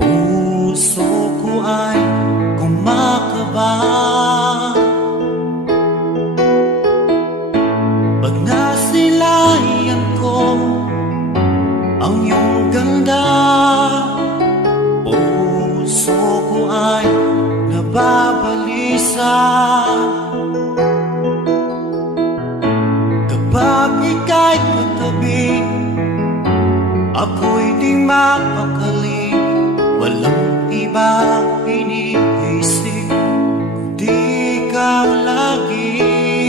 Puso ko ay kumakaba pag nasilayan ko ang iyong ganda. Puso ko ay nababalisa kapag ika'y katabi. Ako'y di mapakali, walang iba